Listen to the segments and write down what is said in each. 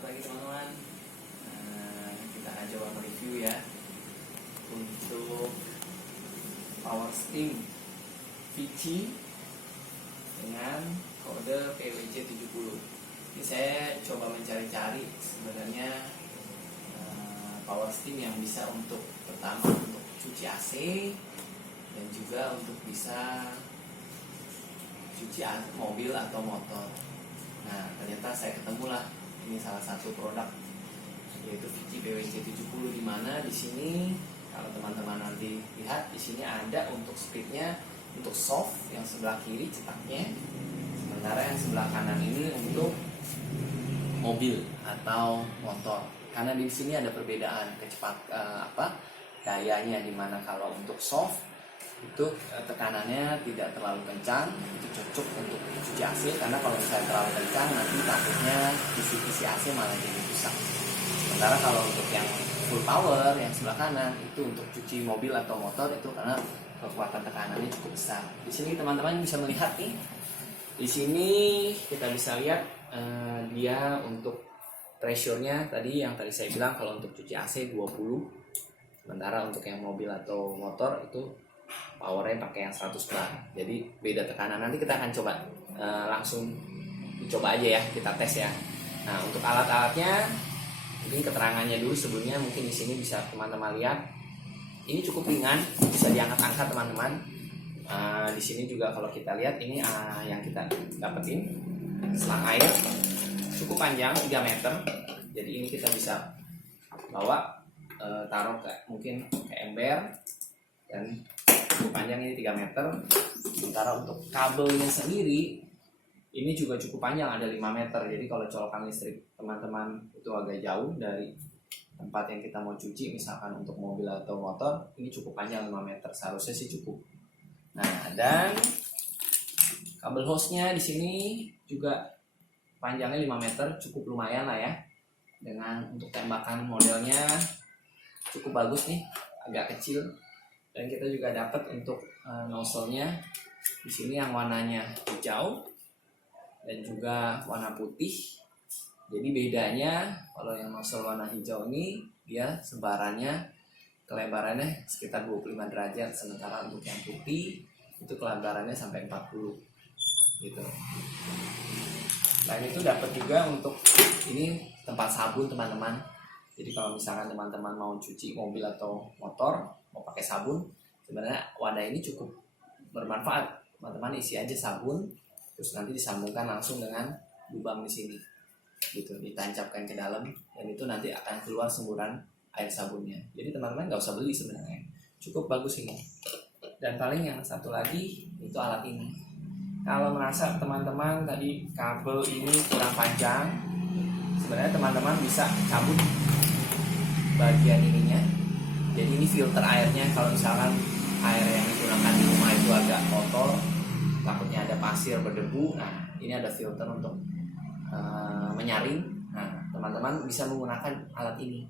Selamat pagi teman-teman. Kita akan coba mereview ya untuk Power Steam Vichy dengan kode PWC70. Ini saya coba mencari-cari sebenarnya Power Steam yang bisa untuk pertama untuk cuci AC dan juga untuk bisa cuci mobil atau motor. Nah, ternyata saya ketemulah ini salah satu produk yaitu Vichy PWC70, di mana di sini kalau teman-teman nanti lihat di sini ada untuk speednya, untuk soft yang sebelah kiri cetaknya, sementara yang sebelah kanan ini untuk mobil atau motor. Karena di sini ada perbedaan dayanya, di mana kalau untuk soft itu tekanannya tidak terlalu kencang, itu cocok untuk cuci AC, karena kalau misalnya terlalu kencang nanti takutnya kisi-kisi AC malah jadi rusak. Sementara kalau untuk yang full power yang sebelah kanan itu untuk cuci mobil atau motor, itu karena kekuatan tekanannya cukup besar. Di sini teman-teman bisa melihat nih, di sini kita bisa lihat dia untuk pressure-nya tadi yang tadi saya bilang kalau untuk cuci AC 20, sementara untuk yang mobil atau motor itu powernya pakai yang 100 bar. Jadi beda tekanan. Nanti kita akan coba langsung dicoba aja ya, kita tes ya. Nah, untuk alat-alatnya mungkin keterangannya dulu sebelumnya, mungkin di sini bisa teman-teman lihat. Ini cukup ringan, bisa diangkat-angkat teman-teman. Di sini juga kalau kita lihat ini yang kita dapetin selang air cukup panjang 3 meter. Jadi ini kita bisa bawa taruh mungkin ke ember, dan cukup panjang, ini 3 meter. Sementara untuk kabelnya sendiri ini juga cukup panjang, ada 5 meter. Jadi kalau colokan listrik teman-teman itu agak jauh dari tempat yang kita mau cuci, misalkan untuk mobil atau motor, ini cukup panjang 5 meter, seharusnya sih cukup. Nah, dan kabel hose-nya di sini juga panjangnya 5 meter, cukup lumayan lah ya. Dengan untuk tembakan modelnya cukup bagus nih, agak kecil. Dan kita juga dapat untuk nozzle-nya di sini yang warnanya hijau dan juga warna putih. Jadi bedanya kalau yang nozzle warna hijau ini dia sebarannya, kelebarannya sekitar 25 derajat, sementara untuk yang putih itu kelebarannya sampai 40 gitu. Selain itu dapat juga untuk ini tempat sabun teman-teman. Jadi kalau misalkan teman-teman mau cuci mobil atau motor, mau pakai sabun, sebenarnya wadah ini cukup bermanfaat. Teman-teman isi aja sabun, terus nanti disambungkan langsung dengan lubang di sini, gitu, ditancapkan ke dalam, dan itu nanti akan keluar semburan air sabunnya. Jadi teman-teman nggak usah beli sebenarnya, cukup bagus ini. Dan paling yang satu lagi itu alat ini. Kalau merasa teman-teman tadi kabel ini kurang panjang, sebenarnya teman-teman bisa cabut bagian ininya. Jadi ini filter airnya, kalau misalkan air yang digunakan di rumah itu agak kotor, takutnya ada pasir berdebu, nah ini ada filter untuk menyaring. Nah, teman-teman bisa menggunakan alat ini.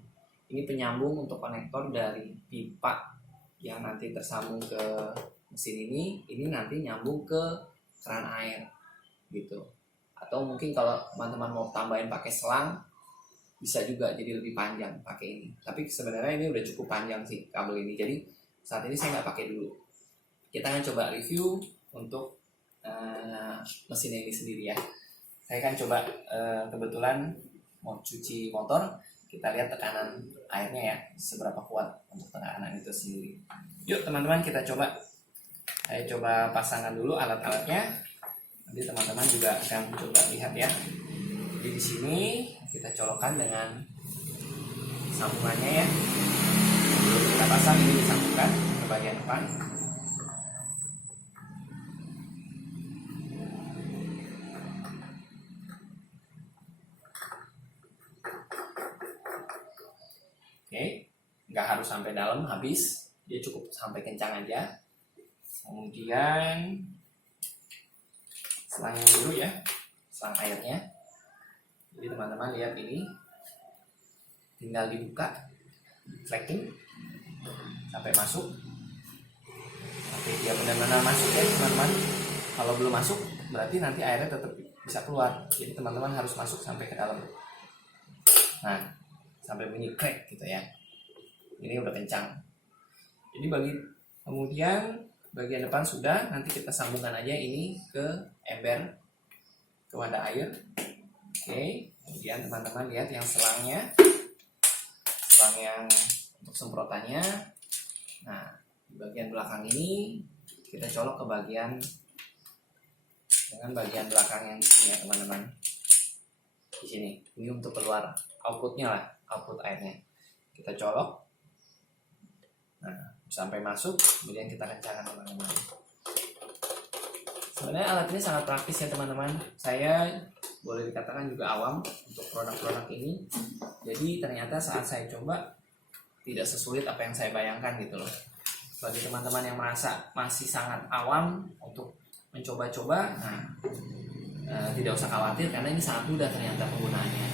Ini penyambung untuk konektor dari pipa yang nanti tersambung ke mesin ini nanti nyambung ke keran air gitu. Atau mungkin kalau teman-teman mau tambahin pakai selang, bisa juga jadi lebih panjang pakai ini. Tapi sebenarnya ini udah cukup panjang sih kabel ini. Jadi saat ini saya nggak pakai dulu. Kita akan coba review untuk mesin ini sendiri ya. Saya akan coba kebetulan mau cuci motor. Kita lihat tekanan airnya ya, seberapa kuat untuk tekanan itu sendiri. Yuk teman-teman, kita coba. Saya coba pasangkan dulu alat-alatnya. Nanti teman-teman juga akan coba lihat ya. Jadi di sini kita colokkan dengan sambungannya ya. Sebelum kita pasang, ini disambungkan ke bagian depan. Oke, nggak harus sampai dalam habis, dia cukup sampai kencang aja. Kemudian selangnya dulu ya, selang airnya. Jadi teman-teman lihat ini, tinggal dibuka, tracking sampai masuk. Oke, dia benar-benar masuk ya teman-teman. Kalau belum masuk berarti nanti airnya tetap bisa keluar. Jadi teman-teman harus masuk sampai ke dalam. Nah, sampai bunyi crack gitu ya. Ini udah kencang. Jadi kemudian bagian depan sudah, nanti kita sambungkan aja ini ke ember, ke wadah air. Oke, kemudian teman-teman lihat yang selang yang untuk semprotannya. Nah, di bagian belakang ini kita colok ke bagian belakang yang di sini ya teman-teman. Di sini, ini untuk keluar outputnya lah, output airnya. Kita colok. Nah, sampai masuk, kemudian kita kencangkan teman-teman. Sebenarnya alat ini sangat praktis ya teman-teman. Saya boleh dikatakan juga awam untuk produk-produk ini. Jadi ternyata saat saya coba tidak sesulit apa yang saya bayangkan gitu loh. Bagi teman-teman yang merasa masih sangat awam untuk mencoba-coba, nah tidak usah khawatir karena ini sangat mudah ternyata penggunaannya.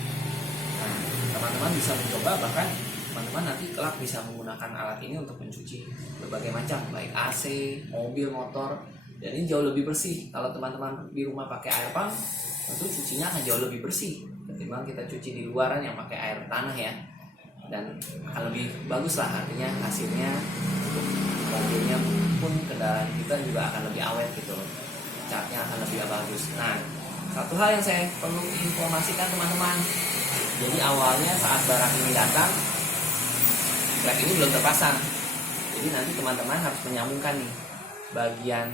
Nah, teman-teman bisa mencoba, bahkan teman-teman nanti kelak bisa menggunakan alat ini untuk mencuci berbagai macam, baik AC, mobil, motor, dan ini jauh lebih bersih. Kalau teman-teman di rumah pakai air pump, tentu cucinya akan jauh lebih bersih ketimbang kita cuci di luaran yang pakai air tanah ya, dan akan lebih bagus lah artinya hasilnya. Untuk mobilnya pun kendaraan kita juga akan lebih awet gitu, catnya akan lebih bagus. Nah, satu hal yang saya perlu informasikan teman-teman, jadi awalnya saat barang ini datang, klep ini belum terpasang. Jadi nanti teman-teman harus menyambungkan nih bagian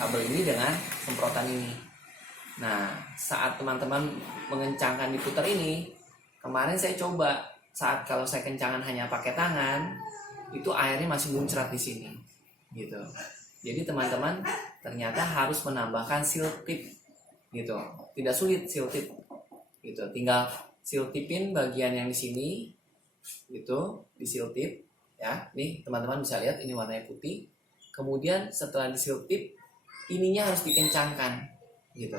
kabel ini dengan semprotan ini. Nah, saat teman-teman mengencangkan diputar ini, kemarin saya coba saat kalau saya kencangkan hanya pakai tangan, itu airnya masih muncrat di sini, gitu. Jadi teman-teman ternyata harus menambahkan seal tip, gitu. Tidak sulit seal tip, gitu. Tinggal seal tipin bagian yang di sini, gitu, di seal tip, ya. Nih teman-teman bisa lihat ini warnanya putih. Kemudian setelah di seal tip, ininya harus dikencangkan, gitu.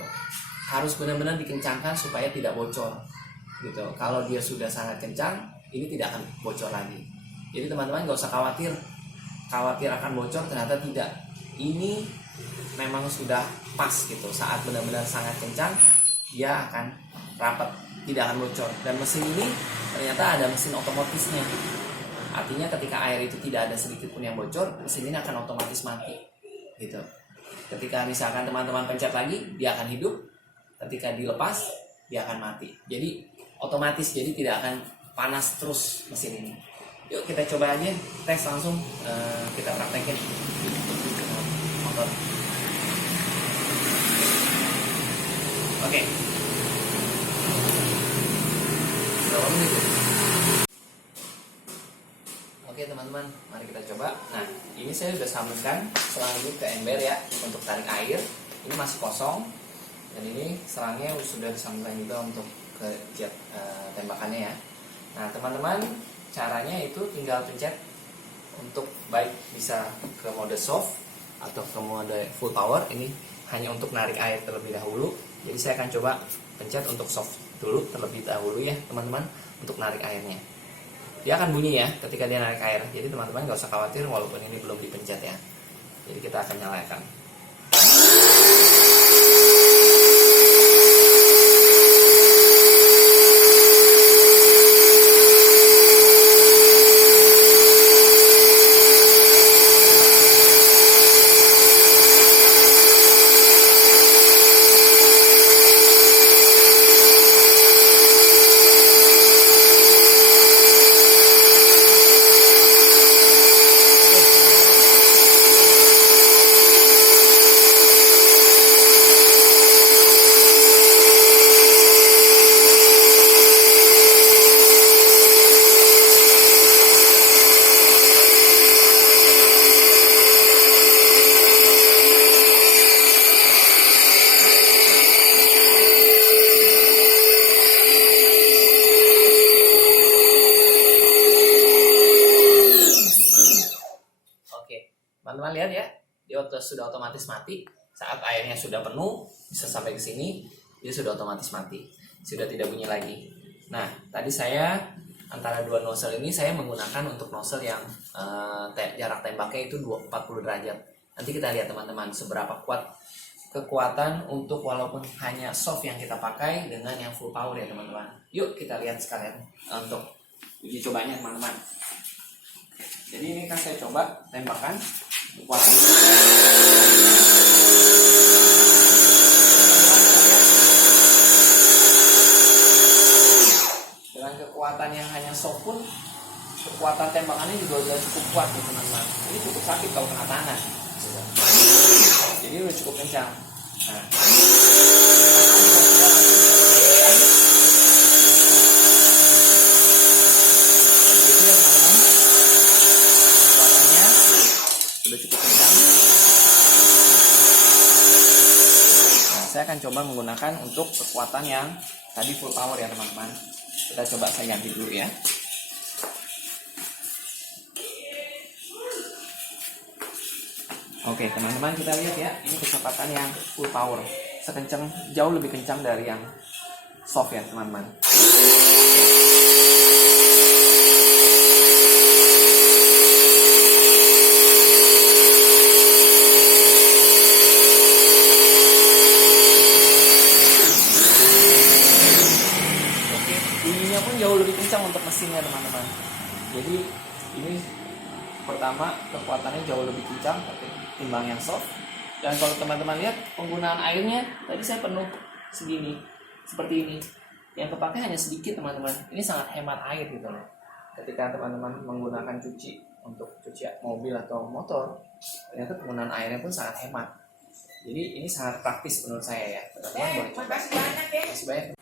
Harus benar-benar dikencangkan supaya tidak bocor, gitu. Kalau dia sudah sangat kencang, ini tidak akan bocor lagi. Jadi teman-teman gak usah khawatir akan bocor, ternyata tidak. Ini memang sudah pas gitu. Saat benar-benar sangat kencang, dia akan rapat, tidak akan bocor. Dan mesin ini ternyata ada mesin otomatisnya. Artinya ketika air itu tidak ada sedikit pun yang bocor, mesin ini akan otomatis mati, gitu. Ketika misalkan teman-teman pencet lagi, dia akan hidup. Ketika dilepas, dia akan mati. Jadi otomatis, jadi tidak akan panas terus mesin ini. Yuk kita coba aja, tes langsung, kita praktekin motor. Oke. Berapa menit? Oke teman-teman, mari kita coba. Nah, ini saya sudah sambungkan selang ini ke ember ya untuk tarik air. Ini masih kosong, dan ini selangnya sudah disambungkan juga untuk ke jet tembakannya ya. Nah teman-teman, caranya itu tinggal pencet untuk baik bisa ke mode soft atau ke mode full power. Ini hanya untuk narik air terlebih dahulu. Jadi saya akan coba pencet untuk soft dulu terlebih dahulu ya teman-teman, untuk narik airnya. Dia akan bunyi ya ketika dia narik air. Jadi teman-teman gak usah khawatir walaupun ini belum dipencet ya. Jadi kita akan nyalakan. Teman-teman lihat ya, dia sudah otomatis mati. Saat airnya sudah penuh, bisa sampai ke sini, dia sudah otomatis mati. Sudah tidak bunyi lagi. Nah, tadi saya antara dua nozzle ini saya menggunakan untuk nozzle yang jarak tembaknya itu 40 derajat. Nanti kita lihat teman-teman seberapa kuat kekuatan untuk walaupun hanya soft yang kita pakai dengan yang full power ya teman-teman. Yuk kita lihat sekalian untuk uji cobanya teman-teman. Jadi ini kan saya coba tembakan kekuatan dengan kekuatan yang hanya soft pun kekuatan tembakannya juga udah cukup kuat nih teman-teman. Ini cukup sakit kalau kena tangan. Jadi udah cukup kencang. Nah, itu ya teman-teman. Kekuatannya sudah cukup kencang. Nah, saya akan coba menggunakan untuk kekuatan yang tadi full power ya teman-teman. Kita coba saya ganti dulu ya. Oke teman-teman, kita lihat ya, ini kecepatan yang full power, jauh lebih kencang dari yang soft ya teman-teman. Oke, bunyinya pun jauh lebih kencang untuk mesinnya teman-teman. Jadi ini pertama kekuatannya jauh lebih kencang ketimbang yang soft. Dan kalau teman-teman lihat penggunaan airnya tadi saya penuh segini seperti ini, yang kepakai hanya sedikit teman-teman. Ini sangat hemat air gitu loh. Ketika teman-teman menggunakan cuci untuk cuci mobil atau motor, ternyata penggunaan airnya pun sangat hemat. Jadi ini sangat praktis menurut saya ya teman-teman. Boleh coba. Makasih banyak.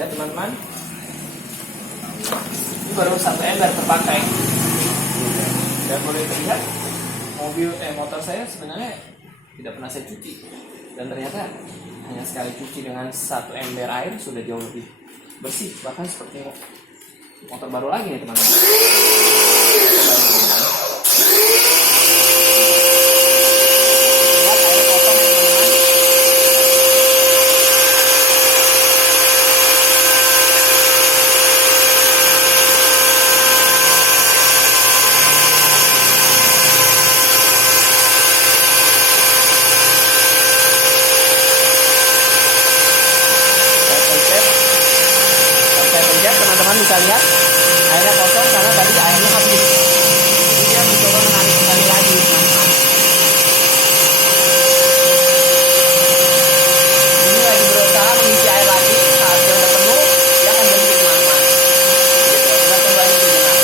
Ya teman-teman, ini baru 1 ember terpakai dan boleh terlihat motor saya sebenarnya tidak pernah saya cuci, dan ternyata hanya sekali cuci dengan 1 ember air sudah jauh lebih bersih, bahkan seperti motor baru lagi nih teman-teman. Teman-teman bisa lihat airnya kosong karena tadi airnya habis. Jadi dia mencoba menarik kembali lagi teman-teman. Ini lagi berusaha mengisi air lagi. Saat dia udah penuh dia akan berhenti teman-teman. Gitu. Kita coba ini teman-teman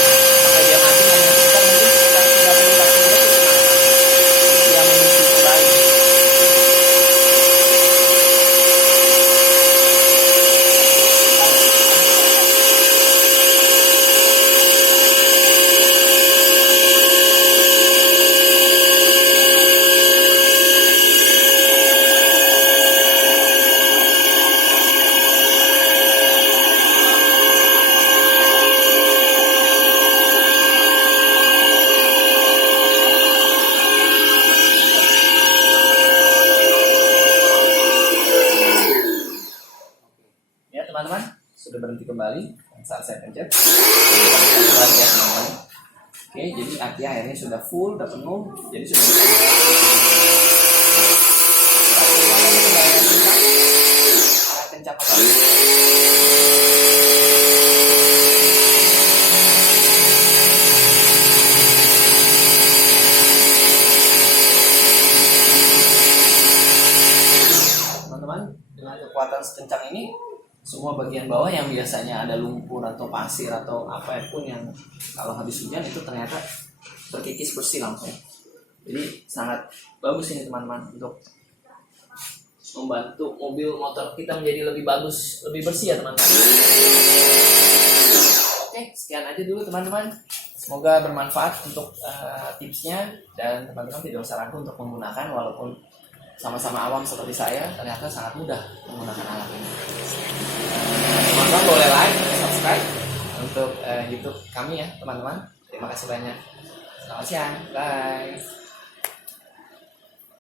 sampai dia mati, hanya sekitar mungkin sekitar 30-40 detik teman-teman. Dia mengisi kembali. Teman-teman sudah berhenti kembali saat saya pencet. Kembali ya teman-teman. Oke, jadi artinya airnya sudah full, sudah penuh, jadi sudah bisa. sekencang apa. Teman-teman, dengan kekuatan sekencang ini, semua bagian bawah yang biasanya ada lumpur atau pasir atau apapun yang kalau habis hujan itu ternyata terkikis bersih langsung. Jadi sangat bagus ini teman-teman untuk membantu mobil motor kita menjadi lebih bagus, lebih bersih ya teman-teman. Oke, sekian aja dulu teman-teman. Semoga bermanfaat untuk tipsnya, dan teman-teman tidak usah ragu untuk menggunakan, walaupun sama-sama awam seperti saya, ternyata sangat mudah menggunakan alat ini. Teman-teman boleh like, subscribe untuk YouTube kami ya teman-teman. Terima kasih banyak. Selamat siang, bye.